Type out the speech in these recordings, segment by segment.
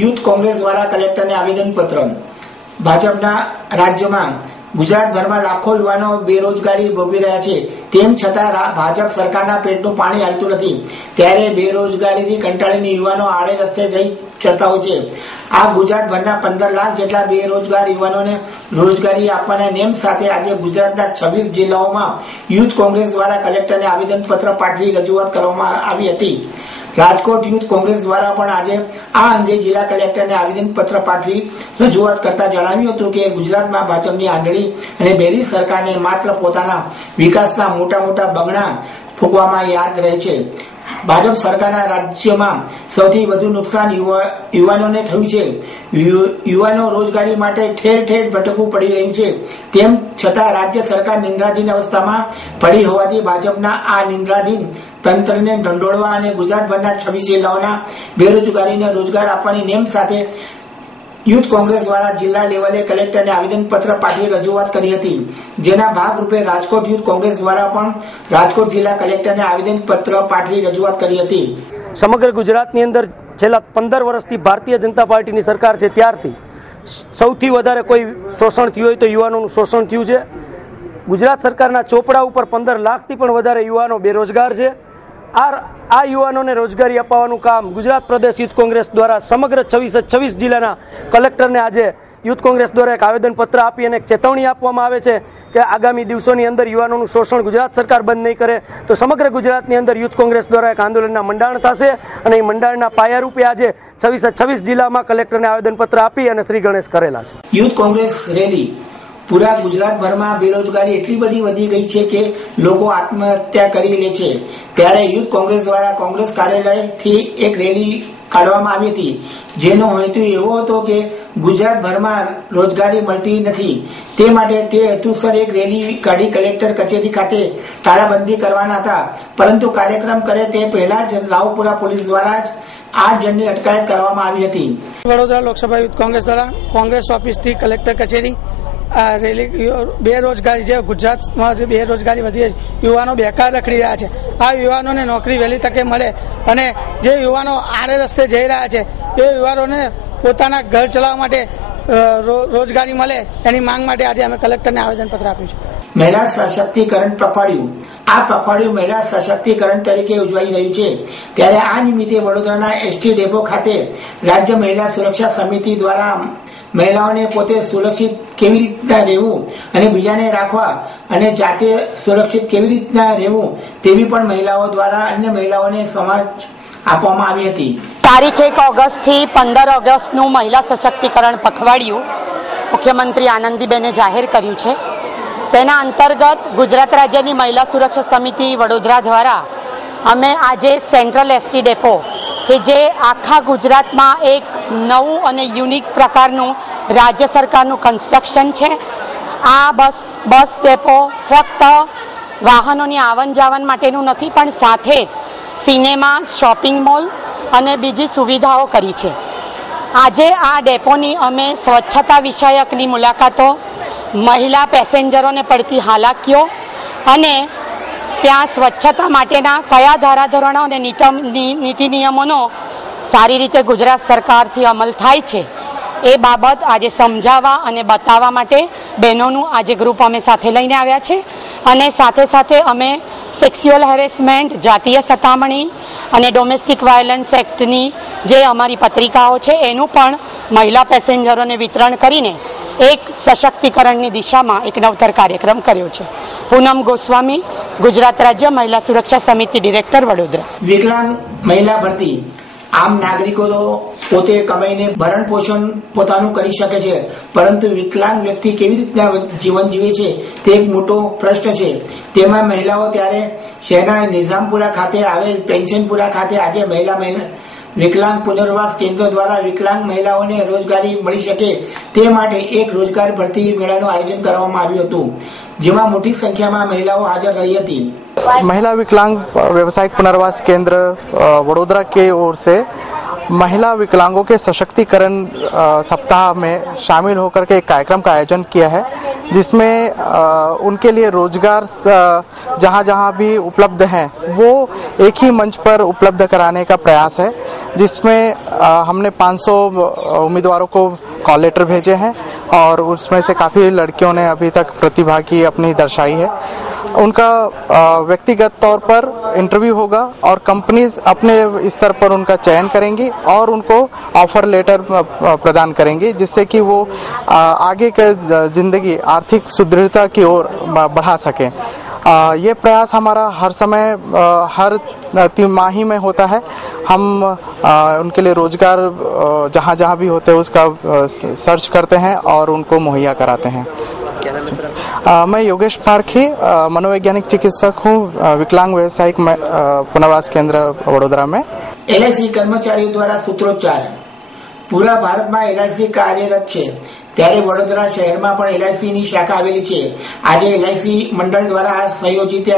Youth Congress દ્વારા કલેક્ટરને આવેદનપત્ર। ભાજપના રાજ્યમાં ગુજરાતભરમાં લાખો યુવાનો બેરોજગારી ભોગવી રહ્યા છે, તેમ છતાં ભાજપ સરકારના પેટનું પાણી હાલતું નથી। ત્યારે બેરોજગારીથી કંટાળીને યુવાનો આડે રસ્તે જઈ ચડતા હોય છે। આ ગુજરાતભરના 15 લાખ જેટલા બેરોજગાર યુવાનોને રોજગારી આપવાના નેમ સાથે આજે ગુજરાતના 26 જિલ્લાઓમાં યુથ કોંગ્રેસ દ્વારા કલેક્ટરને આવેદનપત્ર પાઠવી રજૂઆત કરવામાં આવી હતી। રાજકોટ યુથ કોંગ્રેસ દ્વારા પણ આજે આ અંગે જિલ્લા કલેક્ટરને આવેદનપત્ર પાઠવી રજૂઆત કરતા જણાવ્યું હતું કે ગુજરાતમાં ભાજપની આંધળી અને બેરી સરકારને માત્ર પોતાના વિકાસના મોટા બંગલા ફૂંકવામાં યાદ રહે છે। ભાજપ સરકારના રાજ્યમાં સૌથી વધુ નુકસાન યુવાનોને થયું છે। યુવાનો રોજગારી માટે ઠેર ઠેર ભટકવું પડી રહ્યું છે, તેમ છતાં રાજ્ય સરકાર નિંદ્રાધીન અવસ્થામાં પડી હોવાથી ભાજપના આ નિંદ્રાધીન તંત્રને ઢંઢોળવા અને ગુજરાતભરના 26 જિલ્લાઓના બેરોજગારીને રોજગાર આપવાની નેમ સાથે યુથ કોંગ્રેસ દ્વારા જિલ્લા લેવલે કલેક્ટરને આવેદનપત્ર પાઠવી રજૂઆત કરી હતી। જેના ભાગરૂપે રાજકોટ યુથ કોંગ્રેસ દ્વારા પણ રાજકોટ જિલ્લા કલેક્ટરને આવેદનપત્ર પાઠવી રજૂઆત કરી હતી। સમગ્ર ગુજરાતની અંદર છેલ્લા 15 વર્ષથી ભારતીય જનતા પાર્ટીની સરકાર છે ત્યારથી સૌથી વધારે કોઈ શોષણ થયું હોય તો યુવાનોનું શોષણ થયું છે। ગુજરાત સરકારના ચોપડા ઉપર 15 લાખથી પણ વધારે યુવાનો બેરોજગાર છે। આ યુવાનોને રોજગારી અપાવવાનું કામ ગુજરાત પ્રદેશ યુથ કોંગ્રેસ દ્વારા સમગ્ર 26 જિલ્લાના કલેક્ટરને આજે યુથ કોંગ્રેસ દ્વારા એક આવેદનપત્ર આપી અને એક ચેતવણી આપવામાં આવે છે કે આગામી દિવસોની અંદર યુવાનોનું શોષણ ગુજરાત સરકાર બંધ નહીં કરે તો સમગ્ર ગુજરાતની અંદર યુથ કોંગ્રેસ દ્વારા એક આંદોલનના મંડાણ થશે અને એ મંડાણના પાયારૂપે આજે 26 જિલ્લામાં કલેક્ટરને આવેદનપત્ર આપી અને શ્રી ગણેશ કરેલા છે। યુથ કોંગ્રેસ રેલી પૂરા ગુજરાતભરમાં બેરોજગારી એટલી બધી વધી ગઈ છે કે લોકો આત્મહત્યા કરી લે છે। ત્યારે યુથ કોંગ્રેસ દ્વારા કોંગ્રેસ કાર્યાલયથી એક રેલી કાઢવામાં આવી હતી, જેનો હેતુ એવો હતો કે ગુજરાતભરમાં રોજગારી મળતી નથી, તે માટે તે હેતુસર એક રેલી કાઢી કલેક્ટર કચેરી ખાતે તાળાબંધી કરવાના હતા। પરંતુ કાર્યક્રમ કરે તે પહેલા જ રાવપુરા પોલીસ દ્વારા જ 8 જણની અટકાયત કરવામાં આવી હતી। વડોદરા લોકસભા યુથ કોંગ્રેસ દ્વારા કોંગ્રેસ ઓફિસથી કલેક્ટર કચેરી રેલી બેરોજગારી જે ગુજરાતમાં બેરોજગારી વધી યુવાનો બેકાર રખડી રહ્યા છે, આ યુવાનોને નોકરી વહેલી તકે મળે અને જે યુવાનો આડે રસ્તે જઈ રહ્યા છે એ યુવાનોને પોતાના ઘર ચલાવવા માટે રોજગારી મળે એની માંગ માટે આજે અમે કલેક્ટરને આવેદનપત્ર આપ્યું છે। મહિલા સશક્તિકરણ પખવાડિયું આ પખવાડિયું મહિલા સશક્તિકરણ તરીકે ઉજવાઈ રહ્યું છે। ત્યારે આ નિમિત્તે વડોદરાના એસટી ડેપો ખાતે રાજ્ય મહિલા સુરક્ષા સમિતિ દ્વારા મહિલાઓને પોતે સુરક્ષિત કેવી રીતના રહેવું અને બીજાને રાખવા અને જાતે સુરક્ષિત કેવી રીતના રહેવું તેવી પણ મહિલાઓ દ્વારા અન્ય મહિલાઓને સમાજ આપવામાં આવી હતી। તારીખ 1 ઓગસ્ટથી 15 ઓગસ્ટનું મહિલા સશક્તિકરણ પખવાડિયું મુખ્યમંત્રી આનંદીબેને જાહેર કર્યું છે। તેના અંતર્ગત ગુજરાત રાજ્યની મહિલા સુરક્ષા સમિતિ વડોદરા દ્વારા અમે આજે સેન્ટ્રલ એસટી ડેપો કે જે આખા ગુજરાતમાં એક નવું અને યુનિક પ્રકારનું રાજ્ય સરકારનું કન્સ્ટ્રક્શન છે, આ બસ ડેપો ફક્ત વાહનોની આવન જાવન માટેનું નથી પણ સાથે સિનેમા, શોપિંગ મોલ અને બીજી સુવિધાઓ કરી છે। આજે આ ડેપોની અમે સ્વચ્છતા વિષયકની મુલાકાતો, મહિલા પેસેન્જરોને પડતી હાલાકીઓ અને ત્યાં સ્વચ્છતા માટેના કયા ધારાધોરણો અને નીતિ નિયમોનો સારી રીતે ગુજરાત સરકારથી અમલ થાય છે એ બાબત આજે સમજાવવા અને બતાવવા માટે બહેનોનું આજે ગ્રુપ અમે સાથે લઈને આવ્યા છે। અને સાથે સાથે અમે સેક્સ્યુઅલ હેરેસમેન્ટ, જાતીય સતામણી અને ડોમેસ્ટિક વાયોલન્સ એક્ટની જે અમારી પત્રિકાઓ છે એનું પણ મહિલા પેસેન્જરોને વિતરણ કરીને એક સશક્તિકરણની દિશામાં એક નવતર કાર્યક્રમ કર્યો છે। પૂનમ ગોસ્વામી, ગુજરાત રાજ્ય મહિલા સુરક્ષા સમિતિ ડિરેક્ટર, વડોદરા। વિકલાંગ મહિલા ભરતી આમ નાગરિકો તો પોતે કમાઈને ભરણ પોષણ પોતાનું કરી શકે છે, પરંતુ વિકલાંગ વ્યક્તિ કેવી રીતના જીવન જીવે છે તે એક મોટો પ્રશ્ન છે। તેમાં મહિલાઓ ત્યારે શહેરના નિઝામપુરા ખાતે આવેલ પેન્શનપુરા ખાતે આજે મહિલા વિકલાંગ પુનર્વાસ કેન્દ્ર દ્વારા વિકલાંગ મહિલાઓને રોજગારી મળી શકે તે માટે એક રોજગાર ભરતી મેળાનું આયોજન કરવામાં આવ્યું હતું, જેમાં મોટી સંખ્યામાં મહિલાઓ હાજર રહી હતી। महिला विकलांग व्यावसायिक पुनर्वास केंद्र वडोदरा के ओर से महिला विकलांगों के सशक्तिकरण सप्ताह में शामिल होकर के एक कार्यक्रम का आयोजन किया है, जिसमें उनके लिए रोजगार जहाँ जहाँ भी उपलब्ध हैं वो एक ही मंच पर उपलब्ध कराने का प्रयास है, जिसमें हमने 500 उम्मीदवारों को कॉल लेटर भेजे हैं और उसमें से काफ़ी लड़कियों ने अभी तक प्रतिभा की अपनी दर्शाई है। उनका व्यक्तिगत तौर पर इंटरव्यू होगा और कंपनीज अपने स्तर पर उनका चयन करेंगी और उनको ऑफर लेटर प्रदान करेंगी, जिससे कि वो आगे के जिंदगी आर्थिक सुदृढ़ता की ओर बढ़ा सकें। ये प्रयास हमारा हर समय हर तिमाही में होता है। हम उनके लिए रोजगार जहाँ जहाँ भी होते हैं उसका सर्च करते हैं और उनको मुहैया कराते हैं। मैं योगेश पारखी मनोवैज्ञानिक चिकित्सक हूँ, विकलांग व्यवसायिक पुनर्वास केंद्र वडोदरा में। LIC कर्मचारीओ द्वारा सूत्रोच्चार। पूरा भारत में LIC कार्यरत है, त्यारे वडोदरा शहर में पण LIC नी शाखा आवेली छे। આજે LIC मंडल द्वारा संयोजित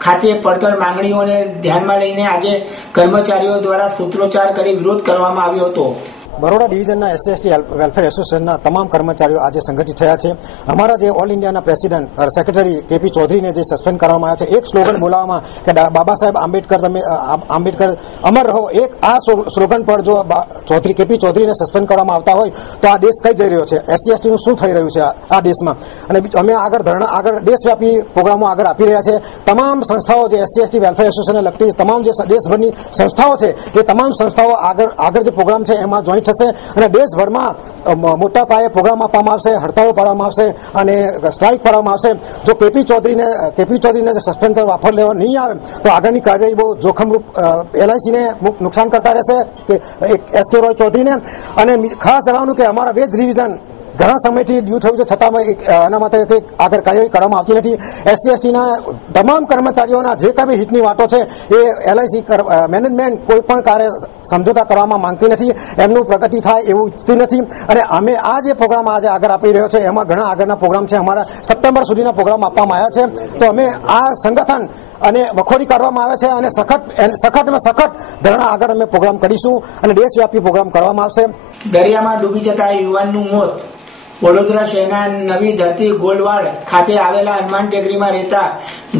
खाते પડતર માંગણીઓને ધ્યાનમાં લઈને આજે કર્મચારીઓ દ્વારા સૂત્રોચ્ચાર કરી વિરોધ કરવામાં આવ્યો હતો। બરોડા ડિવિઝનના SC/ST વેલફેર એસોસિએશનના તમામ કર્મચારીઓ આજે સંગઠિત થયા છે। અમારા જે ઓલ ઇન્ડિયાના પ્રેસિડેન્ટ સેક્રેટરી KP ચૌધરીને જે સસ્પેન્ડ કરવામાં આવ્યા છે, એક સ્લોગન બોલાવવામાં કે બાબા સાહેબ આંબેડકર અમર રહો, એક આ સ્લોગન પર જો ચૌધરી KP ચૌધરીને સસ્પેન્ડ કરવામાં આવતા હોય તો આ દેશ કઈ જઈ રહ્યો છે, SC/ST નું શું થઈ રહ્યું છે આ દેશમાં। અને અમે આગળ દેશવ્યાપી પ્રોગ્રામો આગળ આપી રહ્યા છે। તમામ સંસ્થાઓ જે SC/ST વેલફેર એસોસિએશનને લગતી તમામ જે દેશભરની સંસ્થાઓ છે એ તમામ સંસ્થાઓ આગળ જે પ્રોગ્રામ છે એમાં જોઈન્ટ થશે અને દેશભરમાં મોટા પાયે પ્રોગ્રામ આપવામાં આવશે, હડતાળો પાડવામાં આવશે અને સ્ટ્રાઇક પાડવામાં આવશે। જો KP ચૌધરીને સસ્પેન્શન વાફર લેવા નહીં આવે તો આગળની કાર્યવાહી બહુ જોખમરૂપ LIC ને નુકસાન કરતા રહેશે કે SK રોય ચૌધરીને। અને ખાસ જણાવવાનું કે અમારા વેજ રિવિઝન ઘણા સમયથી ડ્યુ થયું છે, છતાં એના માટે કંઈક આગળ કાર્યવાહી કરવામાં આવતી નથી। SC/STના તમામ કર્મચારીઓના જે કાંઈ હિતની વાતો છે એ LIC મેનેજમેન્ટ કોઈ પણ કાર્ય સમજોતા કરવામાં માંગતી નથી, એમનું પ્રગતિ થાય એવું ઈચ્છતી નથી। અને અમે આ જે પ્રોગ્રામ આજે આગળ આપી રહ્યો છે એમાં ઘણા આગળના પ્રોગ્રામ છે, અમારા સપ્ટેમ્બર સુધીના પ્રોગ્રામ આપવામાં આવ્યા છે। તો અમે આ સંગઠન અને વખોડી કાઢવામાં આવે છે અને સખતમાં સખત ધરણા આગળ અમે પ્રોગ્રામ કરીશું અને દેશવ્યાપી પ્રોગ્રામ કરવામાં આવશે। દરિયામાં ડૂબી જતા યુવાનનું મોત। વડોદરા શહેરના નવી ધરતી ગોલવાડ ખાતે આવેલા હનુમાન ટેકરીમાં રહેતા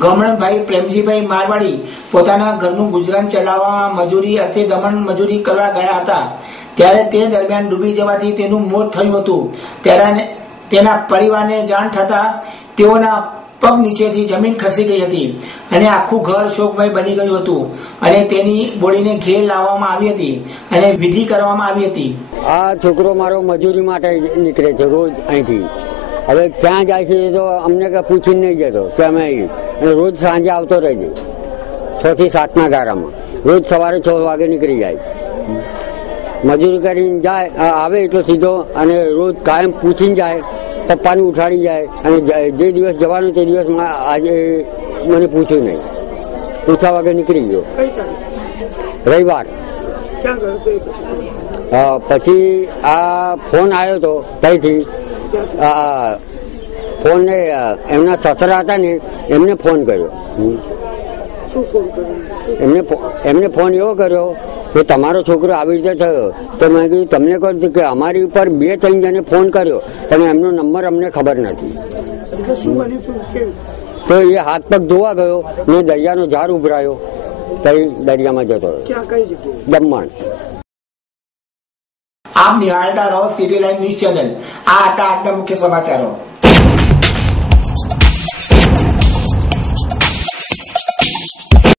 ગમણભાઈ પ્રેમજીભાઈ મારવાડી પોતાના ઘરનું ગુજરાન ચલાવવામાં મજૂરી અર્થે દમણ મજૂરી કરવા ગયા હતા, ત્યારે તે દરમિયાન ડૂબી જવાથી તેનું મોત થયું હતું। ત્યારે તેના પરિવારને જાણ થતા તેઓના પગ નીચેથી જમીન ખસી ગઈ હતી અને આખું ઘર શોકમય બની ગયું હતું અને તેની બોડીને ઘેર લાવવામાં આવી હતી અને વિધિ કરવામાં આવી હતી। આ છોકરો મારો મજૂરી માટે નીકળે છે રોજ અહીંથી, હવે ક્યાં જાય છે તો અમને પૂછીને નહીં જતો કે અમે અહીં, અને રોજ સાંજે આવતો રહે છે 6 થી 7ના ગાળામાં, રોજ સવારે 6 વાગે નીકળી જાય, મજૂરી કરીને જાય, આવે એટલો સીધો અને રોજ કાયમ પૂછીને જાય, પપ્પાને ઉઠાડી જાય અને જે દિવસ જવાનું તે દિવસ આજે મને પૂછ્યું નહીં, પૂછા વગર નીકળી ગયો રવિવાર। પછી આ ફોન આવ્યો હતો ત્યાંથી, ફોન એમના સસરા હતા ને એમને ફોન કર્યો, એમને ફોન એવો કર્યો કે તમારો છોકરો આવી રીતે થયો, તો મેં કીધું તમને કહ્યું કે અમારી ઉપર 2-3 જણે ફોન કર્યો પણ એમનો નંબર અમને ખબર નથી। તો એ હાથ પગ ધોવા ગયો ને દરિયાનો ઝાડ ઉભરાયો, તઈ દરિયામાં જતો રહ્યો દમણ। આપ નિહાળતા રહો સિટી લાઈવ ન્યૂઝ ચેનલ। આ હતા આજના મુખ્ય સમાચારો।